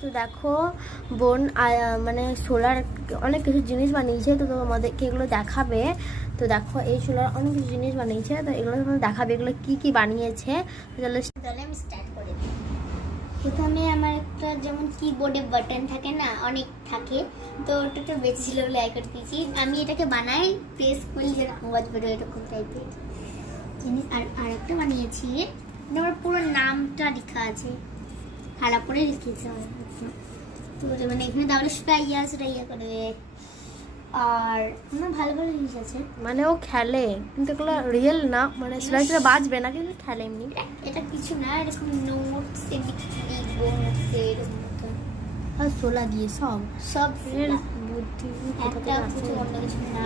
তো দেখো বোন মানে সোলার অনেক কিছু জিনিস বানিয়েছে, তো তোমাদেরকে এগুলো দেখাবে। তো দেখো এই সোলার অনেক কিছু জিনিস বানিয়েছে, তো এগুলো তোমাদের দেখাবে এগুলো কি কি বানিয়েছে। তাহলে আমি স্টার্ট করে দিই। প্রথমে আমার একটা যেমন কিবোর্ডে বাটন থাকে না, অনেক থাকে, তো ওটা তো বেঁচে ছিল বলে আই করে দিয়েছি। আমি এটাকে বানাই প্রেস করলে যেন আওয়াজ বেরোয় এরকম টাইপের জিনিস। আর একটা বানিয়েছি, আমার পুরো নামটা লেখা আছে, খারাপ করে লিখেছি আমার। তো মানে এখানে তাহলে সেটা ইয়া করে। আর ভালো ভালো জিনিস আছে, মানে ও খেলে কিন্তু এগুলো রিয়েল না, মানে সোলারটা বাজবে না কিন্তু খেলে এমনি। এটা কিছু না, এরকম নোটস লিখবো, এরকম মতো। আর সোলা দিয়ে সব সব এর বুদ্ধি কোথা থেকে একটা আসে? কিছু অন্য কিছু না।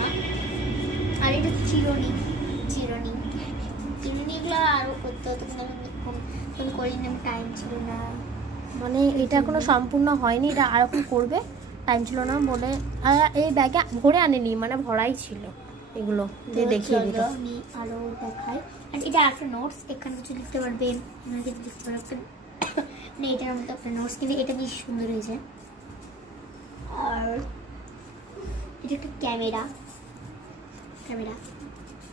আর এটা চিরুনি এগুলো আরো করতে হতো, কিন্তু আমি এখন করিনি, আমি টাইম ছিল না। মানে এটা এখনো সম্পূর্ণ হয়নি, এটা আর এখন করবে, টাইম ছিল না বলে। আর এই ব্যাগে ভরে আনেনি, মানে ভরাই ছিল এগুলো দিয়ে দেখিয়ে দিল। আমি আরো দেখাই। আর এটা একটা নোটস, এখানে কিছু লিখতে পারবেন, এখানে কিছু লিখতে পারবেন। মানে এটার মতো একটা নোটস, কিন্তু এটা বেশ সুন্দর হয়েছে। আর এটা একটা ক্যামেরা।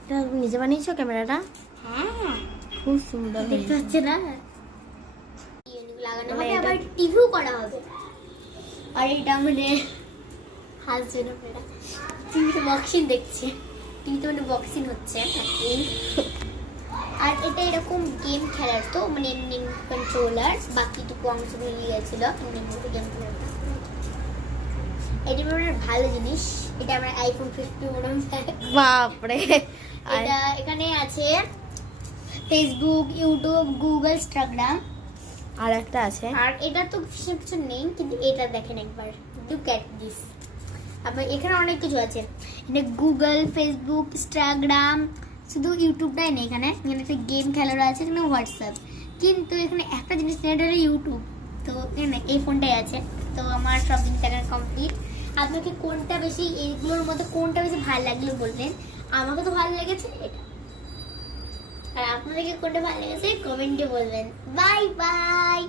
এটা তুমি নিজে বানিয়েছো ক্যামেরাটা? হ্যাঁ, খুব সুন্দর দেখতে হয়েছে। পাচ্ছে না, লাগানো হবে, আবার টিভিও করা হবে। আর এটা মানে হাসছে না, টিভিতে বক্সিং দেখছে, টিভিতে মানে বক্সিং হচ্ছে। আর এটা এরকম গেম খেলার, তো মানে এমনি কন্ট্রোলার, বাকিটুকু অংশ বেরিয়ে গেছিল এমনি গেম খেলার। এটা আমার ভালো জিনিস, এটা আমার আইফোন 50 বাপরে। এটা এখানে আছে ফেসবুক, ইউটিউব, গুগল, ইনস্টাগ্রাম। আর একটা আছে, আর এটা তো কিছু নেই, কিন্তু এটা দেখেন একবার, লুক অ্যাট দিস। আবার এখানে অনেক কিছু আছে, এটা গুগল, ফেসবুক, ইনস্টাগ্রাম, শুধু ইউটিউবটাই নেই। এখানে একটা গেম খেলার আছে, এখানে হোয়াটসঅ্যাপ, কিন্তু এখানে একটা জিনিস নেই, এটা ইউটিউব। তো এখানে এই ফোনটাই আছে। তো আমার সব জিনিস এখানে কমপ্লিট। আপনাকে কোনটা বেশি, এইগুলোর মধ্যে কোনটা বেশি ভালো লাগলো বলবেন। আমাকে তো ভালো লেগেছে এটা, আর আপনাদেরকে কোনটা ভালো লেগেছে কমেন্টে বলবেন। Bye bye.